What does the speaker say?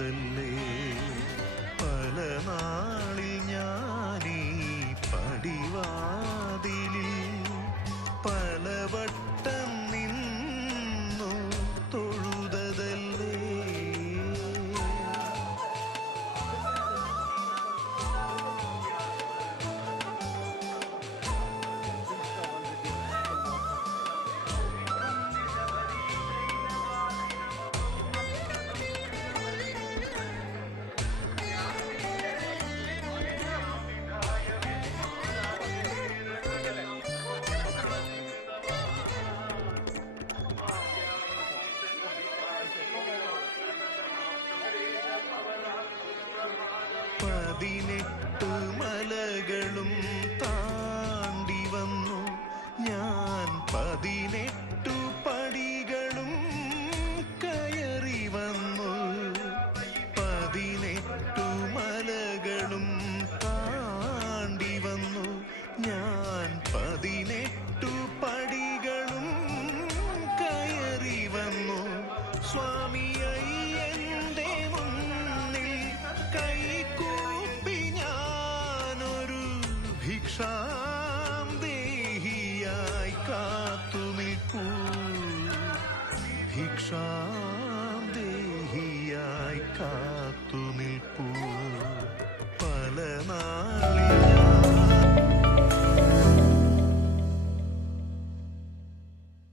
than me. ഭിക്ഷാം ദേഹിയായി കാത്തു നിൽപ്പൂ പല നാൾ